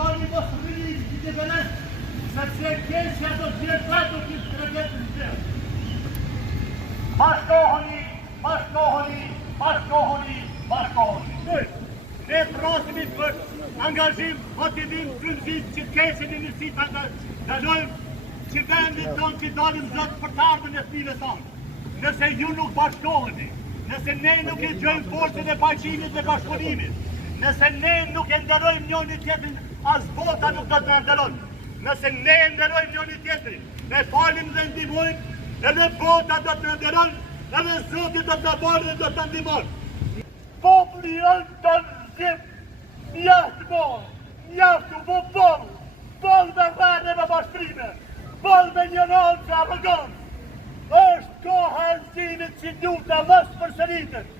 Shkoni mos rrini që të gënës, sepse keqja do të jetë ato që të rëgjetë në qërë. Bashkohoni. Ne prosimi për angazhim motivim frymëzim që keqen e njësit të dalojmë që vendin tonë që dalim zëtë për të ardhën e fëmijëve tonë. Nëse ju nuk bashkoheni, nëse ne nuk e gjojmë forcën e bashkimit dhe bashkëpunimit, nëse ne nuk e nderojmë njëri tjetrin, as bota nuk do të na nderojë. Nëse ne e nderojmë njëri tjetrin, ne falim dhe ndihmojmë, edhe bota do të na nderojë, edhe Zoti do të na bërë dhe do të na ndihmojë. Populli janë të nëzim, mjaftë u bolë me vene me bashkëprime, bolë me ignorancë, arrogancë. Është koha e nximit që luta mos përsëritet.